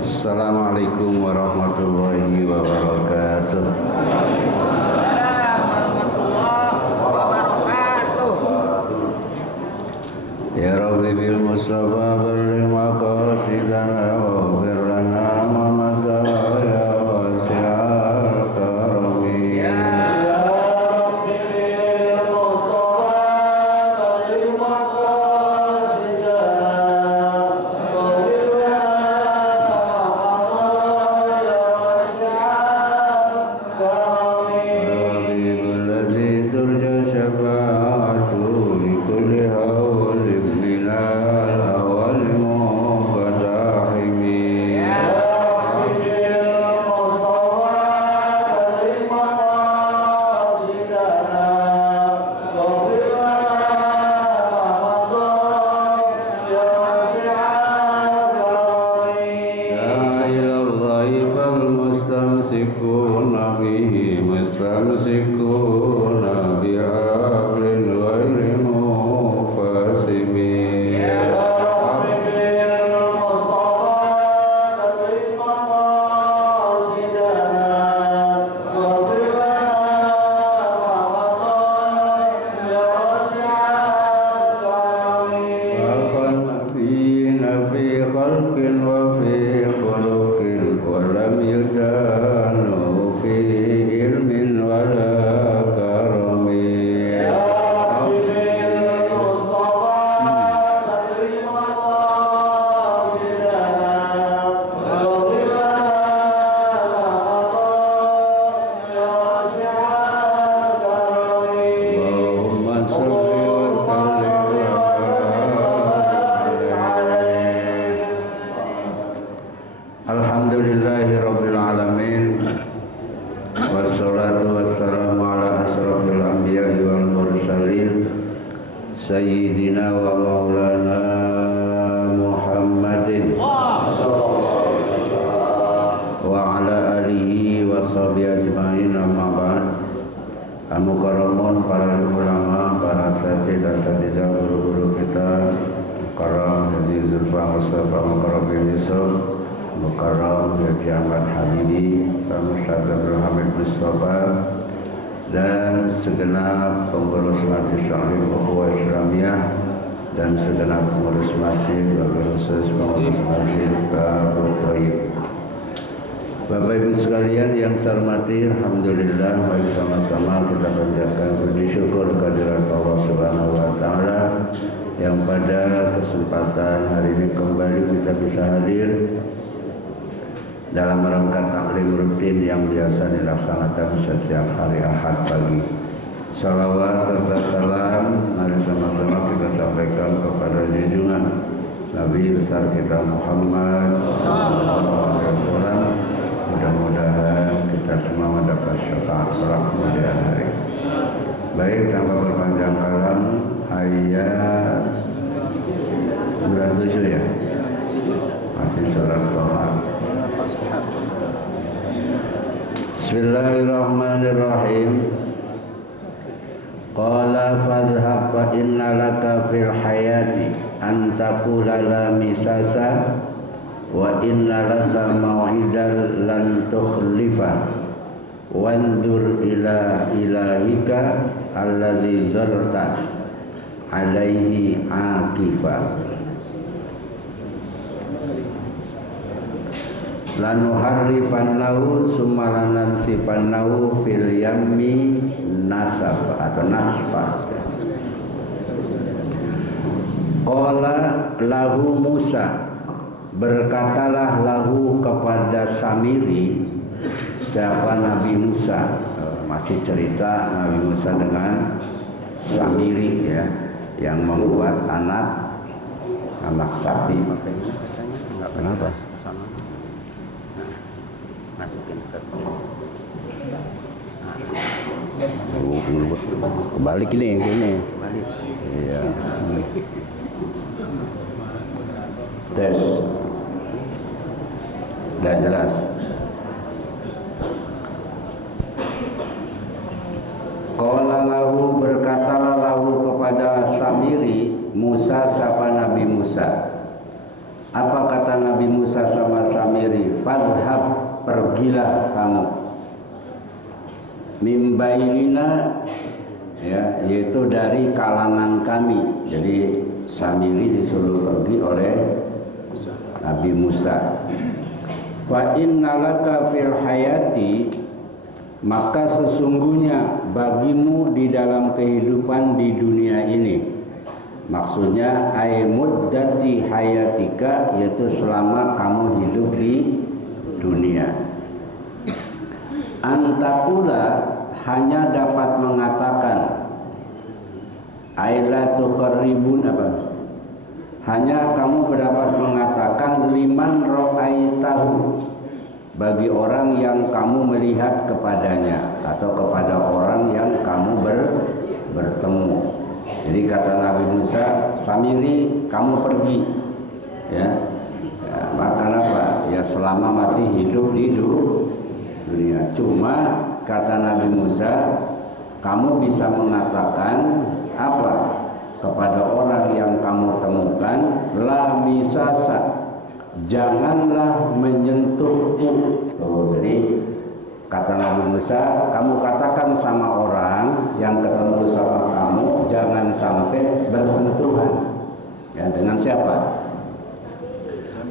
Assalamualaikum warahmatullahi wabarakatuh. Ya Rabbi bil Mustafa balligh maqasidana waghfir lana ma mata ya wasi'al karami. Ya Rabbi bil Mustafa balligh maqasidana waghfir lana ma mata ya wasi'al karami. Habibul ladzi turja syafa'atuhu li kulli hawlin mustamsikuna bihablin ghairi mufasimin. Ya Rabbi bil Mustafa balligh maqasidana waghfir lana ma mata ya wasi'al karami. Wa fina fi khalqin wa fi khuluqin wa lam yudanu fi ilmin wala karami. Ya Rabbi bil Mustafa balligh maqasidana waghfir lana ma mata ya wasi'al karami. Allahumma shalli wa sallim alaihi. Alhamdulillahi rabbil alamin. Wassalatu wassalamu ala asrafil anbiya'i wal mursalin Sayyidina wa maulana Muhammadin wa ala alihi wa sahbihi ajma'in, amma ba'd. Al-mukarramun para ulama, para asatidzah guru-guru kita, mukarram Haji Zulfa Mustafa Mukarram Yusuf, mukarram Haji Ahmad Habibi, Ustaz Abdul Hamid Mustafa, dan segenap pengurus Majelis Taklim Ukhuwah Islamiyah dan segenap pengurus masjid, wabil khusus pengurus masjid Babut Thayyib. Bapak Ibu sekalian yang saya hormati, alhamdulillah, mari sama-sama kita panjatkan puji syukur kehadirat Allah Subhanahu wa taala yang pada kesempatan hari ini kembali kita bisa hadir dalam rangka taklim rutin yang biasa dilaksanakan setiap hari Ahad pagi. Salawat serta salam mari sama-sama kita sampaikan kepada junjungan Nabi besar kita Muhammad SAW. Mudah-mudahan kita semua mendapat syafaat kelak kemudian hari. Baik, tanpa berpanjang kalam, ayat 97 ya, masih surat Toha. Bismillahirrahmanirrahim. Qala fadhhab fa inna laka fil hayati an taqula la misasa wa inna laka mau'idan lan tukhlifa wanzur ila ilahika alladzi dzarta alaihi akifa lanuharrifannahu summa lanansifannahu fil yammi nasaf atau nasfa. Qala lahu Musa, berkatalah lahu kepada Samiri, siapa Nabi Musa, masih cerita Nabi Musa dengan Samiri ya, yang membuat anak sapi. Kenapa? Masukin ke kebalik ini. Iya. Tes. Udah jelas. Qala lahu, berkatalah lahu kepada Samiri, Musa siapa Nabi Musa, Apa kata Nabi Musa sama Samiri? Fadhhab, pergilah kamu. Mimbainina, ya, yaitu dari kalangan kami. Jadi Samiri disuruh pergi oleh Nabi Musa. Fa innalaka fil hayati, maka sesungguhnya bagimu di dalam kehidupan di dunia ini, maksudnya ay muddati hayatika, yaitu selama kamu hidup di dunia, antakula, hanya dapat mengatakan, ayla tuqarribun, apa, hanya kamu dapat mengatakan liman ra'aitahu, bagi orang yang kamu melihat kepadanya atau kepada orang yang kamu bertemu. Jadi kata Nabi Musa, Samiri kamu pergi, ya, maka apa? Ya selama masih hidup di dunia. Cuma kata Nabi Musa, kamu bisa mengatakan apa kepada orang yang kamu temukan, la misasa, janganlah menyentuhku. Jadi kata Nabi Musa, kamu katakan sama orang yang ketemu sama kamu, jangan sampai bersentuhan. Ya, dengan siapa?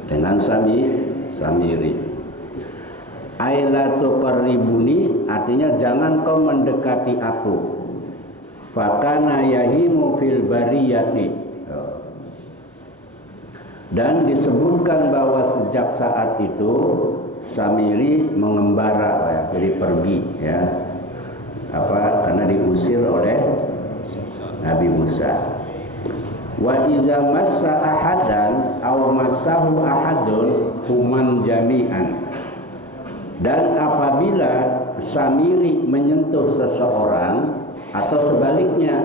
Dengan Samiri. Aila tuqarribuni, artinya jangan kau mendekati aku. Fakana yahimu fil bariyati, dan disebutkan bahwa sejak saat itu Samiri mengembara, ya, jadi pergi, ya, apa, karena diusir oleh Nabi Musa. Wa idza massa ahadan aw massahu ahadun human jami'an, dan apabila Samiri menyentuh seseorang atau sebaliknya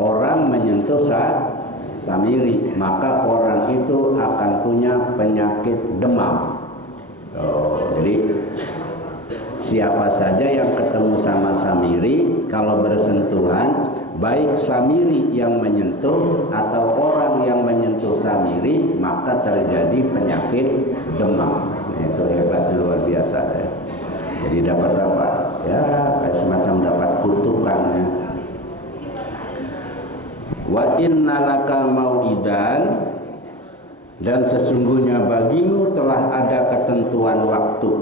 orang menyentuh Samiri, maka orang itu akan punya penyakit demam. Jadi siapa saja yang ketemu sama Samiri, kalau bersentuhan, baik Samiri yang menyentuh atau orang yang menyentuh Samiri, maka terjadi penyakit demam. Itu hebatnya luar biasa, ya. Jadi dapat apa? Ya, kayak semacam dapat kutukan, ya. Wa innalaka mau'idan, dan sesungguhnya bagimu telah ada ketentuan waktu,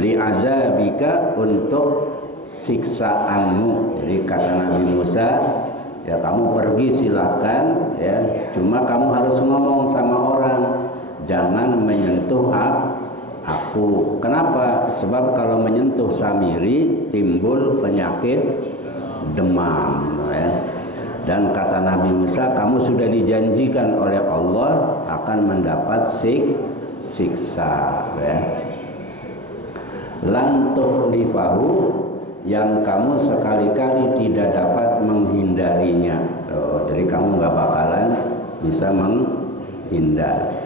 li'azabika, untuk siksaanmu. Jadi kata Nabi Musa, ya kamu pergi silakan, ya, cuma kamu harus ngomong sama orang, jangan menyentuh aku. Kenapa? Sebab kalau menyentuh Samiri timbul penyakit demam, ya. Dan kata Nabi Musa, kamu sudah dijanjikan oleh Allah akan mendapat siksa, ya. Lan tukhlifahu, yang kamu sekali-kali tidak dapat menghindarinya. Jadi kamu nggak bakalan bisa menghindar.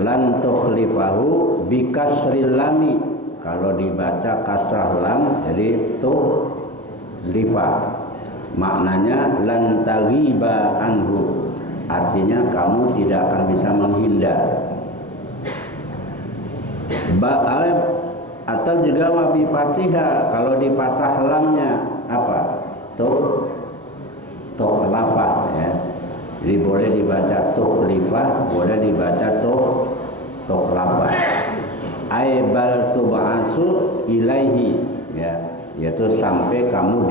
Lan tukhlifahu bikasril lami, kalau dibaca kasrah lam jadi tukhlifa, maknanya lan taghiba anhu, artinya kamu tidak akan bisa menghindar. Atau juga wabi fatihah, kalau dipatah lamnya apa? Tukhlafah, ya. Jadi boleh dibaca tukhlifah, boleh dibaca tukhlafah. Aibal tub'asu ilaihi, ya, yaitu sampai kamu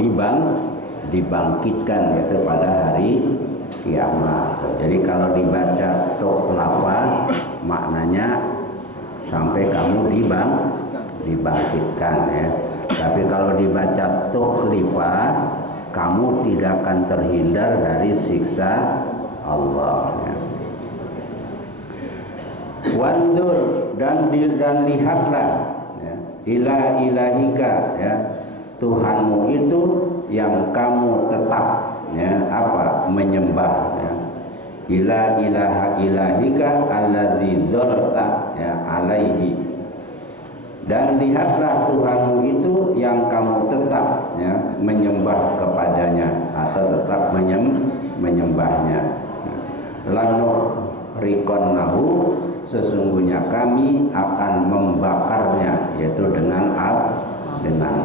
dibangkitkan, yaitu pada hari kiamat. Jadi kalau dibaca tukhlafah maknanya sampai kamu dibangkitkan, ya. Tapi kalau dibaca tukhlifah, kamu tidak akan terhindar dari siksa Allah, ya. Wandur, dan lihatlah, ya, ila ilahika, ya, Tuhanmu itu yang kamu tetap, ya, apa, menyembah, ya. Ila ilaha ilahika alladzi dzalta, ya, alaihi, dan lihatlah Tuhanmu itu yang kamu tetap, ya, menyembah kepadanya atau tetap menyembahnya. riqannahu, sesungguhnya kami akan membakarnya, yaitu dengan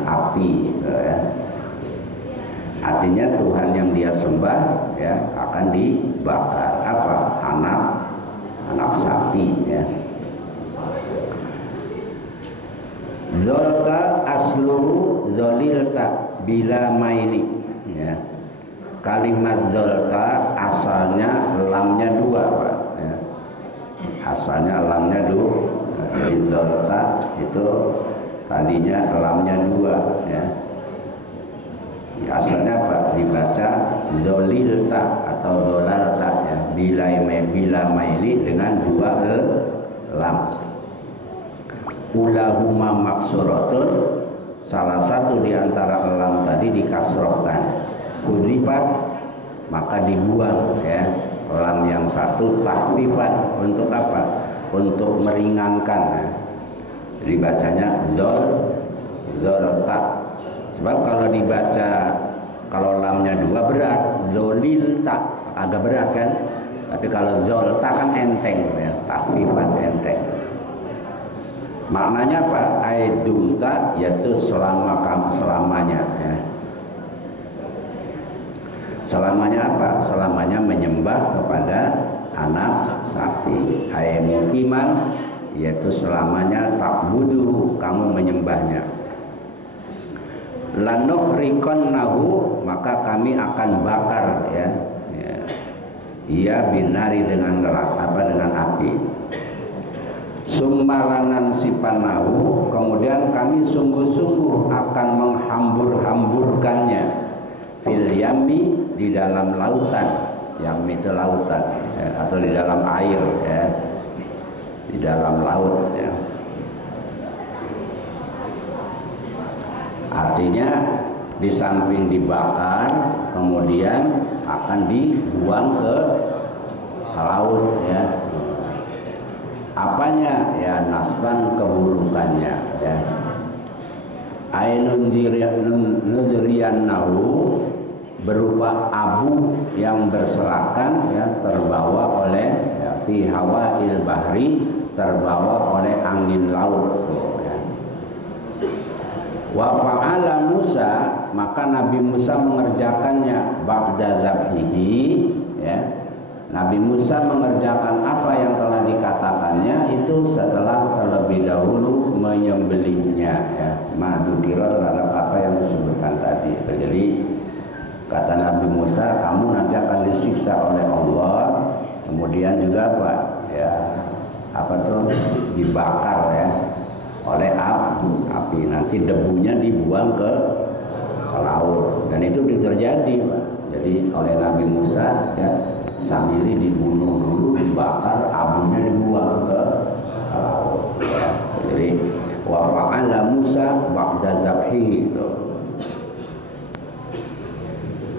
api ya. Artinya Tuhan yang dia sembah ya akan dibakar. Apa? Anak sapi ya. Zolta asluhu zolilta bila maini ya. Kalimat zolta asalnya lamnya dua Pak ya. Asalnya lamnya dua. Jadi zolta itu tadinya lamnya dua ya. Asalnya apa? Dibaca dolilta atau dolarta ya. Bila maili dengan dua lam. Ulahuma maksuratun, salah satu di antara lam tadi dikasrohkan. Kudzifat, maka dibuang ya. Lam yang satu tahfifan, untuk apa? Untuk meringankan ya. Jadi bacanya zolta. Sebab kalau dibaca, kalau lamnya dua berat, zolilta agak berat kan. Tapi kalau zolta kan enteng ya, tahfifan enteng. Maknanya apa? Aidumta, yaitu selamanya ya. Selamanya apa? Selamanya menyembah kepada anak sapi. Aimukiman, yaitu selamanya takbudu, kamu menyembahnya. Lanuhriqannahu, maka kami akan bakar ya. Ia binari dengan dengan api. Summalanan sipanahu, kemudian kami sungguh-sungguh akan menghambur-hamburkannya fil yami, di dalam lautan. Yami itu lautan ya, atau di dalam air ya, di dalam laut ya. Artinya di samping dibakar, kemudian akan dibuang ke laut ya. Apanya? Ya nasban, keburukannya ya. Ainun nudriyannahu, berupa abu yang berserakan ya, terbawa oleh ya, fi hawail bahri, terbawa oleh angin laut ya. Wa fa'ala Musa, maka Nabi Musa mengerjakannya ba'da dzabhihi ya. Nabi Musa mengerjakan apa yang telah dikatakannya itu setelah terlebih dahulu menyembelihnya ya. Madzukira terhadap apa yang disebutkan tadi. Jadi kata Nabi Musa, kamu nanti akan disiksa oleh Allah, kemudian juga apa ya, dibakar ya oleh api, nanti debunya dibuang ke laut, dan itu terjadi Pak. Jadi oleh Nabi Musa ya, Samiri dibunuh dulu, dibakar, abunya dibuang ke laut ya. Jadi wa fa'ala Musa ba'da dzabhihi.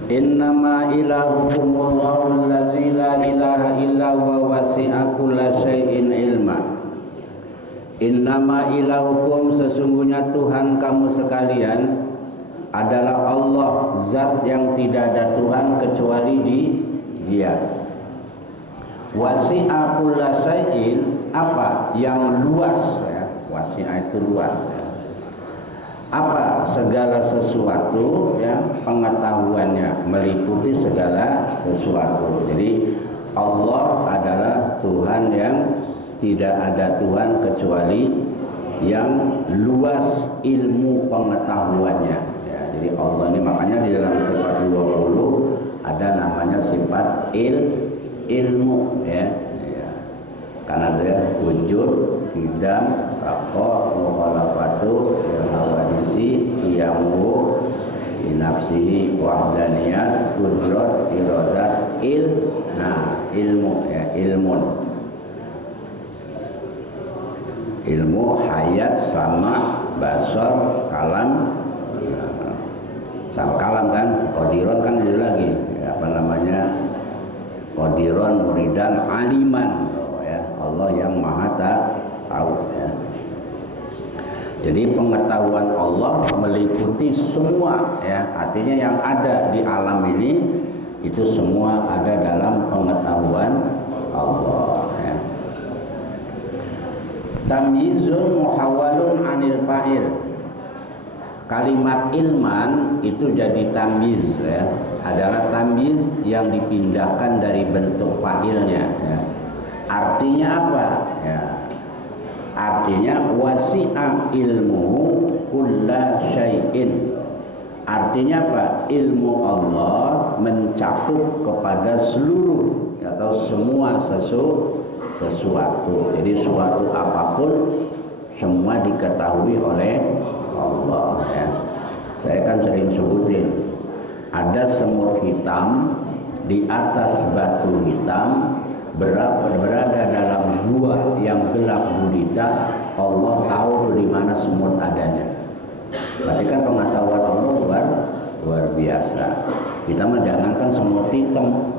Innama ilahukumullahu alladzi la ilaha illa huwa wasi'a kulla syai'in ilma. Innama ilahukum, sesungguhnya Tuhan kamu sekalian adalah Allah, zat yang tidak ada Tuhan kecuali Dia. Wasi'a kulla syai'in, apa? Yang luas ya. Wasi'a itu luas ya. Apa? Segala sesuatu ya, pengetahuannya meliputi segala sesuatu. Jadi Allah adalah Tuhan yang tidak ada Tuhan kecuali yang luas ilmu pengetahuannya ya. Jadi Allah ini, makanya di dalam sifat 20 ada namanya sifat ilmu ya. Karena dia wujud, qidam, raqa, mukhalafatu, hawadisi, qiyamu, nafsihi, wahdaniyat, qudrat, iradat, ilmu ya, ilmu, hayat, sama, basar, kalam. Sama kalam kan, qadiron kan itu lagi ya, qadiron, muridan, aliman ya, Allah yang maha tahu ya. Jadi pengetahuan Allah meliputi semua ya, artinya yang ada di alam ini itu semua ada dalam pengetahuan Allah. Tamyizun muhawwalun anil fa'il. Kalimat ilman itu jadi tamyiz ya. Adalah tamyiz yang dipindahkan dari bentuk fa'ilnya ya. Artinya apa? Ya. Artinya wasi'a ilmuhu kulla syai'in. Artinya apa? Ilmu Allah mencakup kepada seluruh atau semua sesuatu. Jadi suatu apapun semua diketahui oleh Allah ya. Saya kan sering sebutin, ada semut hitam di atas batu hitam, berada dalam gua yang gelap gulita. Allah tahu di mana semut adanya. Berarti kan pengetahuan Allah luar biasa. Kita mah jangankan semut hitam,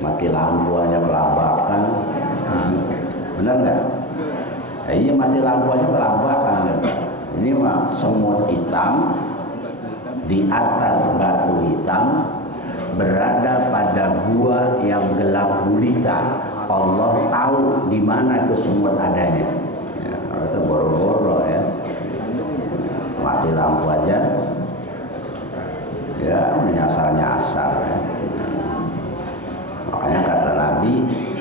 mati lampu aja kelabakan. Benar nggak? Iya, mati lampu aja kelabakan. Ini mah semut hitam di atas batu hitam, berada pada gua yang gelap gulita. Allah tahu di mana itu semut adanya. Ya, kalau itu boro-boro ya, mati lampu aja, ya menyasar-nyasar. Ya. Makanya kata Nabi,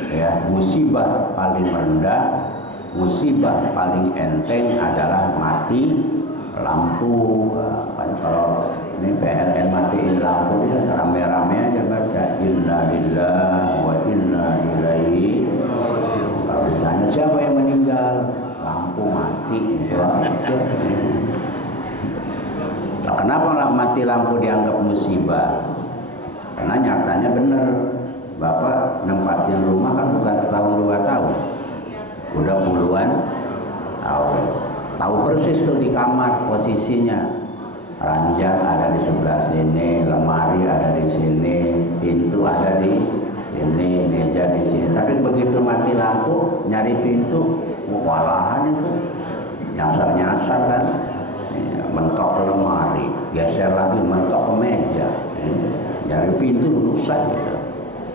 ya musibah paling rendah, musibah paling enteng adalah mati lampu. Kalau ini PLN matiin lampu ya rame-rame aja baca inna lillahi wa inna ilaihi. Kalau ditanya siapa yang meninggal, lampu mati gitu aja. Nah, kenapa mati lampu dianggap musibah? Karena nyatanya benar, Bapak nempatin rumah kan bukan setahun 2 tahun, udah puluhan tahun. Tahu persis tuh di kamar posisinya. Ranjang ada di sebelah sini, lemari ada di sini, pintu ada di sini, meja di sini. Tapi begitu mati lampu, nyari pintu, walahan itu nyasar-nyasar kan, mentok ke lemari, geser lagi mentok ke meja, nyari pintu rusak gitu.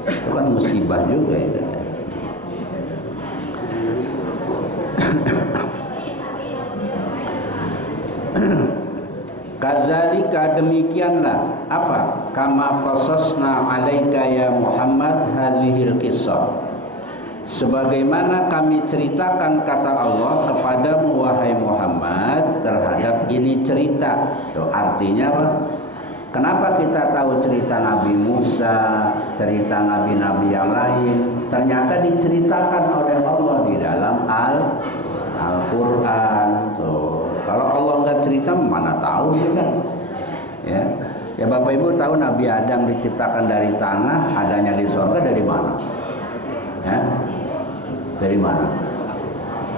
Itu kan musibah juga itu. Kadzalika demikianlah apa kama qasasna alaika ya Muhammad hadhil qissah, sebagaimana kami ceritakan kata Allah kepadamu wahai Muhammad terhadap ini cerita. Tuh, artinya apa? Kenapa kita tahu cerita Nabi Musa, cerita nabi-nabi yang lain? Ternyata diceritakan oleh Allah di dalam Al-Quran. Tuh. Kalau Allah nggak cerita, mana tahu kita? Ya, ya Bapak Ibu tahu Nabi Adam diciptakan dari tanah, adanya di surga dari mana? Ya? Dari mana?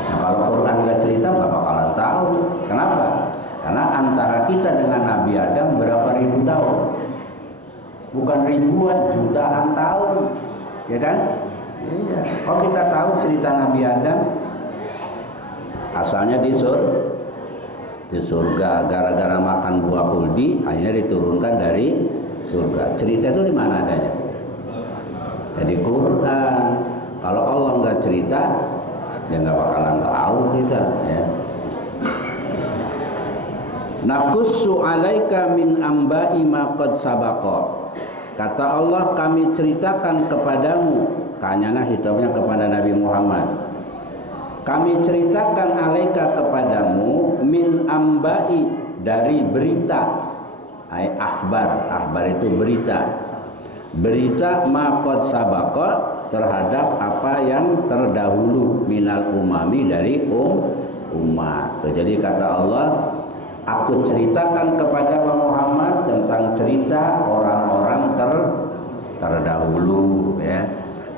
Nah, kalau Quran nggak cerita, nggak bakalan tahu. Kenapa? Karena antara kita dengan Nabi Adam berapa ribu tahun? Bukan ribuan, jutaan tahun, ya kan? Iya. Kalau kita tahu cerita Nabi Adam, asalnya di surga gara-gara makan buah khuldi akhirnya diturunkan dari surga. Cerita itu di mana adanya? Jadi Quran. Kalau Allah nggak cerita, ya nggak bakalan tahu kita. Ya. Naqussu alaika min amba'i ma qad sabaqa. Kata Allah, kami ceritakan kepadamu, kanyana hitabnya kepada Nabi Muhammad. Kami ceritakan alaika kepadamu min amba'i dari berita. Ai akhbar itu berita. Berita ma qad sabaqa terhadap apa yang terdahulu minal umami dari umat. Jadi kata Allah, aku ceritakan kepada Muhammad tentang cerita orang-orang terdahulu ya.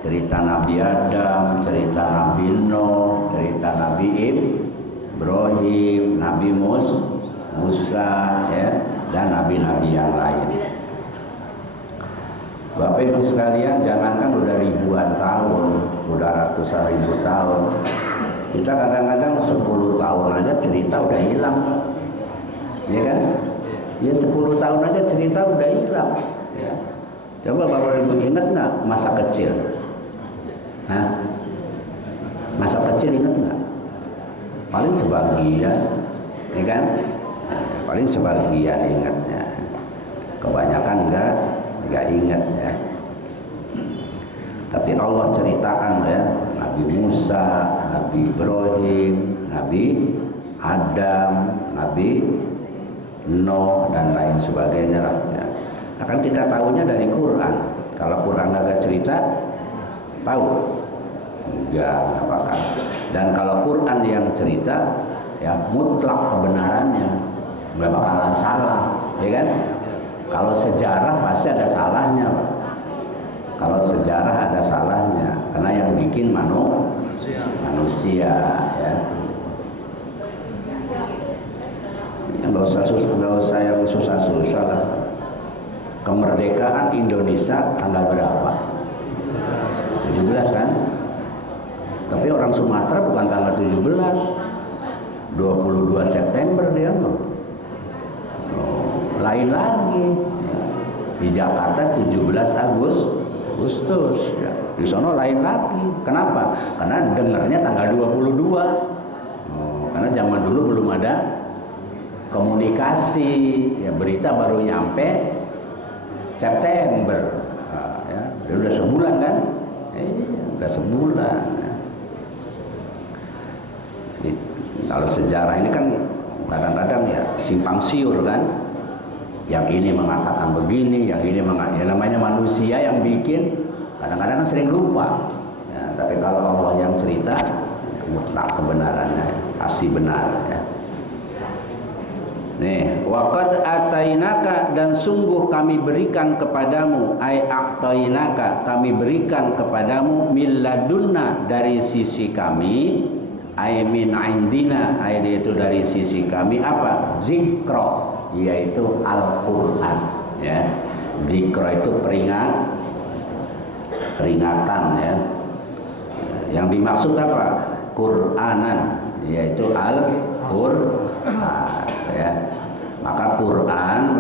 Cerita Nabi Adam, cerita Nabi Nuh, cerita Nabi Ibrahim, Nabi Musa ya, dan nabi-nabi yang lain. Bapak Ibu sekalian, jangankan udah ribuan tahun, udah ratusan ribu tahun, kita kadang-kadang 10 tahun aja cerita udah hilang. Ya kan? Ya 10 tahun aja cerita udah hilang. Ya. Coba Bapak Ibu ingat nggak masa kecil? Hah? Masa kecil ingat nggak? paling sebagian, ya kan? Paling sebagian ingatnya. Kebanyakan enggak ingat ya. Tapi Allah ceritakan ya, Nabi Musa, Nabi Ibrahim, Nabi Adam, Nabi Nuh dan lain sebagainya lah ya. Akan kita tahunya dari Quran. Kalau Quran agak cerita, tahu? Enggak apakah. Dan kalau Quran yang cerita, ya mutlak kebenarannya, nggak bakalan salah, ya kan? Kalau sejarah pasti ada salahnya, Pak. Kalau sejarah ada salahnya, karena yang bikin manusia ya. Nggak usah yang susah-susah lah. Kemerdekaan Indonesia tanggal berapa? 17 kan? Tapi orang Sumatera bukan tanggal 17, 22 September dia loh. Lain lagi. Di Jakarta 17 Agustus ya. Di sana lain lagi. Kenapa? Karena dengarnya tanggal 22. Karena zaman dulu belum ada komunikasi, ya berita baru nyampe September. Ya, udah sebulan kan? Udah sebulan. Ya. Jadi, kalau sejarah ini kan kadang-kadang ya simpang siur kan? Yang ini mengatakan begini, yang ini mengatakan, ya namanya manusia yang bikin, kadang-kadang kan sering lupa. Ya, tapi kalau Allah yang cerita, ya, mutlak kebenarannya, pasti benar. Ya. Nih, waqad atainaka dan sungguh kami berikan kepadamu, ai aqtainaka kami berikan kepadamu min ladunna dari sisi kami, ai min indina ai itu dari sisi kami apa? Zikra, yaitu Al-Qur'an ya. Zikra itu peringatan ya. Yang dimaksud apa? Qur'anan, yaitu Al-Qur'an ya. Maka Quran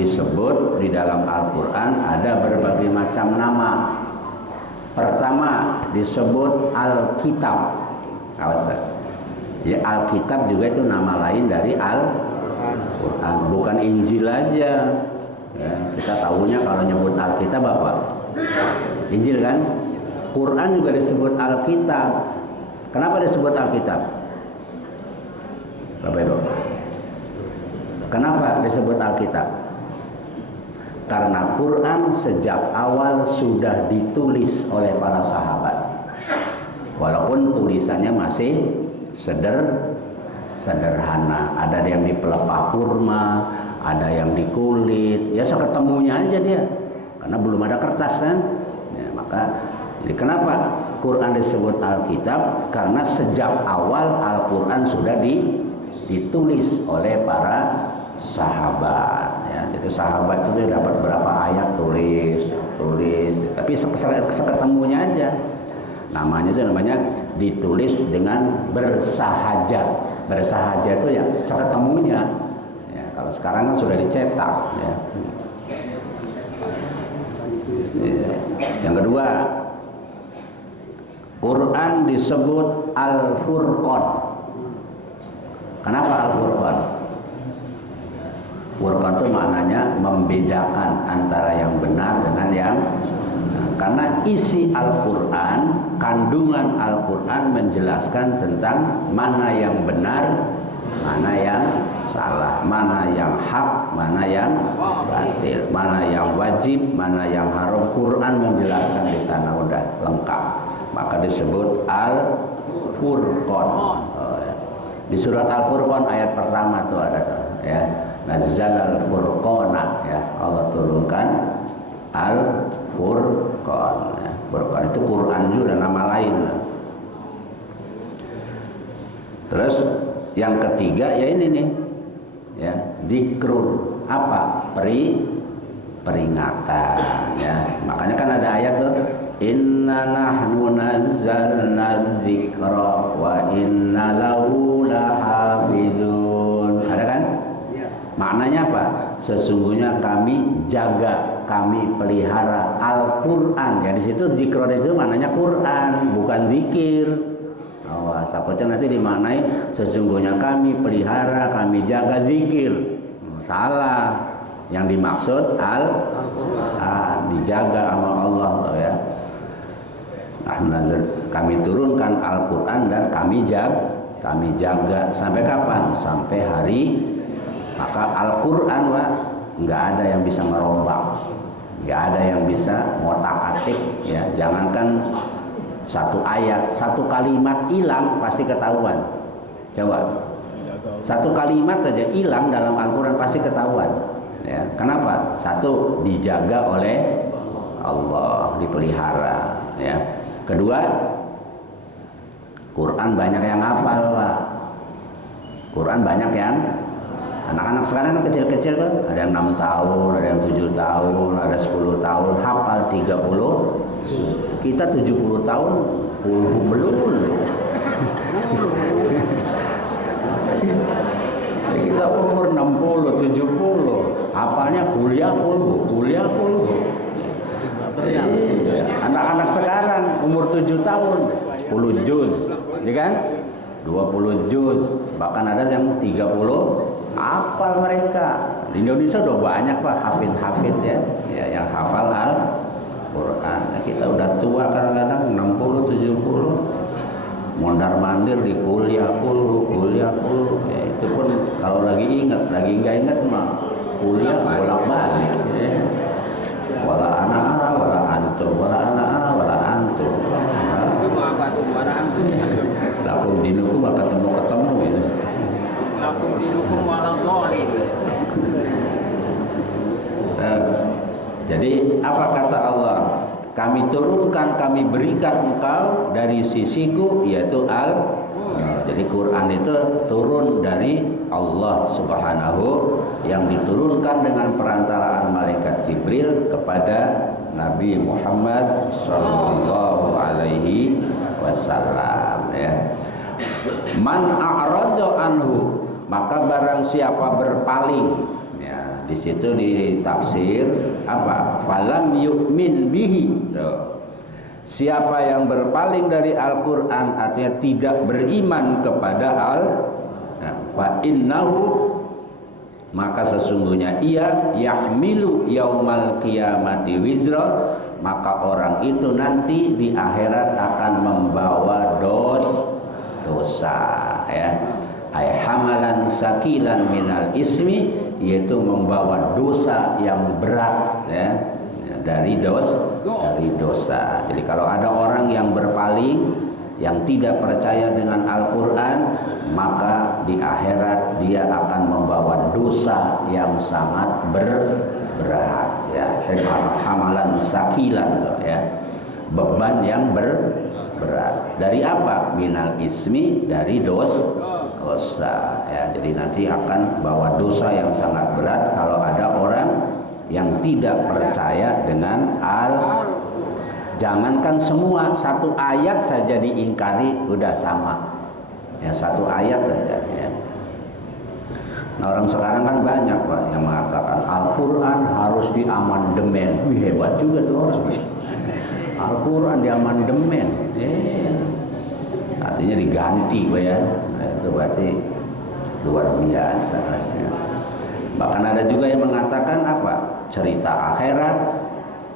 disebut di dalam Al-Quran ada berbagai macam nama. Pertama disebut Alkitab. Ya, Alkitab juga itu nama lain dari Al-Quran, bukan Injil aja. Ya, kita tahunya kalau nyebut Alkitab apa? Injil kan? Quran juga disebut Alkitab. Kenapa disebut Alkitab? Bapak Ibu, kenapa disebut Alkitab? Karena Quran sejak awal sudah ditulis oleh para sahabat. Walaupun tulisannya masih sederhana. Ada yang di pelepah kurma, ada yang di kulit. Ya seketemunya aja dia. Karena belum ada kertas kan. Ya, maka jadi kenapa Quran disebut Alkitab? Karena sejak awal Al-Quran sudah ditulis oleh para sahabat ya. Jadi sahabat itu dapat berapa ayat tulis, tapi seketemunya aja. Namanya itu namanya ditulis dengan bersahaja. Bersahaja itu ya seketemunya. Ya, kalau sekarang kan sudah dicetak ya. Yang kedua, Quran disebut Al-Furqan. Kenapa Al-Furqan? Furqan itu maknanya membedakan antara yang benar dengan yang karena isi Al-Quran, kandungan Al-Quran menjelaskan tentang mana yang benar, mana yang salah, mana yang hak, mana yang batil, mana yang wajib, mana yang haram. Quran menjelaskan di sana udah lengkap. Maka disebut Al-Furqan. Di surat Al-Furqan ayat pertama tuh ada tuh ya. Nazzalal Furqana ya. Allah turunkan Al-Furqan ya. Furqan itu Quran juga nama lain. Terus yang ketiga ya ini nih. Ya, dzikrun apa? Peringatan ya. Makanya kan ada ayat tuh inna nahnu nazzalna dzikra wa inna lahu lahafizun. Ada kan? Ya. Maknanya apa? Sesungguhnya kami jaga, kami pelihara Al-Qur'an. Ya di situ zikra itu maknanya Quran, bukan zikir. awas. Takutnya nanti dimaknai sesungguhnya kami pelihara, kami jaga zikir. Salah. Yang dimaksud Al-Quran, dijaga sama Allah ya. Kami turunkan Al-Quran dan kami jaga sampai kapan? Sampai hari. Maka Al-Quran nggak ada yang bisa merombak, nggak ada yang bisa ngotak-atik ya. Jangankan satu ayat, satu kalimat hilang pasti ketahuan. Coba satu kalimat saja hilang dalam Al-Quran pasti ketahuan ya. Kenapa? Satu, dijaga oleh Allah, dipelihara ya. Kedua, Quran banyak yang hafal Pak. Quran banyak yang anak-anak sekarang kecil-kecil tuh, ada yang 6 tahun, ada yang 7 tahun, ada 10 tahun, hafal 30. Kita 70 tahun, belum. Kita umur 60, 70, hafalnya kuliah puluh. Anak-anak sekarang umur 7 tahun 10 juz, ya kan? 20 juz, bahkan ada yang 30 hafal mereka. Di Indonesia udah banyak Pak hafid ya, yang hafal Al-Quran. Nah, kita udah tua kadang-kadang 60, 70, mondar-mandir di kuliah puluh. Ya, itu pun kalau lagi nggak ingat mah kuliah bolak-balik ya. Wala ana wala antum lakum dinukum maka ketemu ya. Lakum dinukum wala dhalin. Jadi apa kata Allah? Kami turunkan, kami berikan engkau dari sisiku, yaitu jadi Quran itu turun dari Allah Subhanahu, yang diturunkan dengan perantaraan malaikat Jibril kepada Nabi Muhammad sallallahu alaihi wasallam ya. Man a'rada anhu, maka barang siapa berpaling. Di situ ditafsir apa? Falam yu'min bihi. Siapa yang berpaling dari Al-Quran artinya tidak beriman kepada fa innahu, maka sesungguhnya ia yahmilu yaumal qiyamati wizra, maka orang itu nanti di akhirat akan membawa dosa ya. Ay hamalan sakilan minal ismi, yaitu membawa dosa yang berat ya, dari dosa. Jadi kalau ada orang yang berpaling, yang tidak percaya dengan Al-Quran, maka di akhirat dia akan membawa dosa yang sangat berat ya. Hamalan sakilan ya, beban yang berat. Dari apa? Minal ismi, dari dosa ya. Jadi nanti akan bawa dosa yang sangat berat kalau ada orang yang tidak percaya dengan jangankan semua, satu ayat saja diingkari udah sama ya, satu ayat saja ya. Nah, orang sekarang kan banyak Pak yang mengatakan Al-Quran harus diamandemen. Wih, hebat juga tuh orang. Al-Quran diamandemen artinya diganti Pak ya. Nah, itu berarti luar biasa ya. Bahkan ada juga yang mengatakan apa? Cerita akhirat,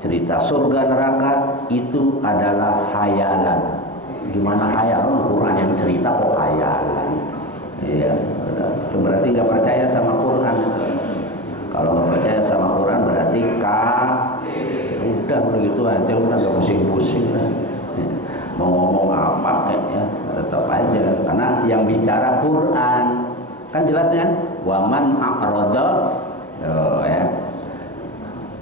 cerita surga neraka itu adalah hayalan. Gimana hayalan? Quran yang cerita kok hayalan? Iya, itu berarti nggak percaya sama Quran. Kalau nggak percaya sama Quran berarti udah begitu aja, udah nggak pusing-pusing lah. Mau ngomong apa kayaknya tetap aja, karena yang bicara Quran kan jelas kan, waman a'rada ya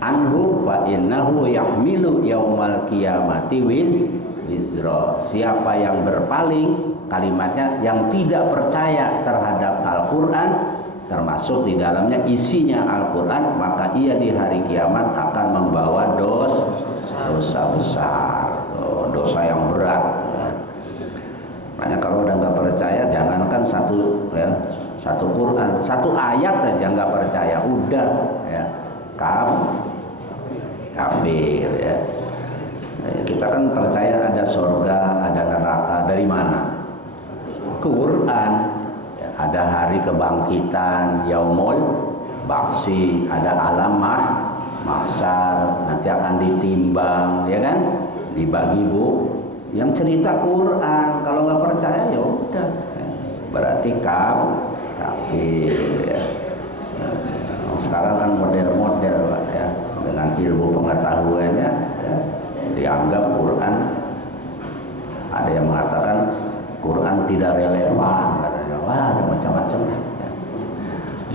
anhu fa innahu yahmilu yaumal qiyamati wizra. Siapa yang berpaling, kalimatnya yang tidak percaya terhadap Al-Quran, termasuk di dalamnya isinya Al-Quran, maka ia di hari kiamat akan membawa dosa besar, dosa yang berat ya. Makanya kalau udah nggak percaya, jangankan satu Quran, satu ayat aja nggak percaya, udah ya kafir ya. Kita kan percaya ada surga, ada neraka. Dari mana? Quran. Ya, ada hari kebangkitan, yaumul baksi, ada alamah mahsyar, nanti akan ditimbang, ya kan? Dibagi bu, yang cerita Quran. Kalau nggak percaya ya udah, berarti kafir. Ya. Sekarang kan model-model Pak, ya, dengan ilmu pengetahuannya ya, dianggap Quran, ada yang mengatakan Quran tidak relevan, katanya. Wah, ada macam-macam ya.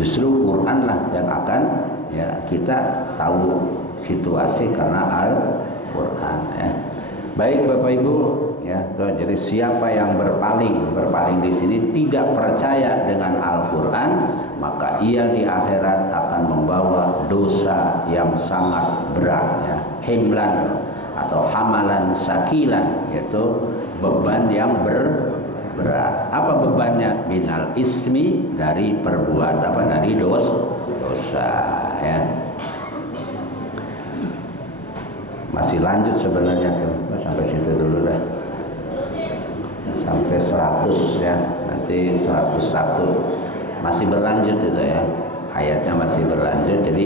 Justru Quran lah yang akan ya kita tahu situasi karena Al-Quran ya. Baik Bapak Ibu ya, jadi siapa yang berpaling di sini tidak percaya dengan Al-Quran, maka ia di akhirat akan membawa dosa yang sangat berat ya, himlan atau hamalan sakilan, yaitu beban yang berat. Apa bebannya? Minal ismi, dari dari dosa ya. Masih lanjut sebenarnya tuh, sampai situ dulu dah, sampai 100 ya, nanti 101 masih berlanjut itu ya, ayatnya masih berlanjut. Jadi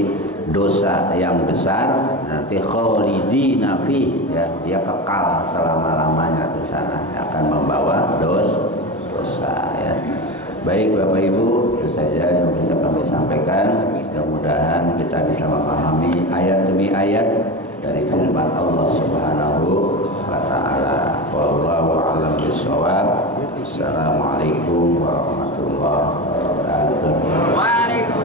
dosa yang besar nanti khalidina fi ya, dia kekal selama-lamanya di sana, akan membawa dosa ya. Baik Bapak Ibu, itu saja yang bisa kami sampaikan. Mudah-mudahan kita bisa memahami ayat demi ayat dari firman Allah Subhanahu wa taala. Wallahu a'lam bishawab. Assalamualaikum warahmatullahi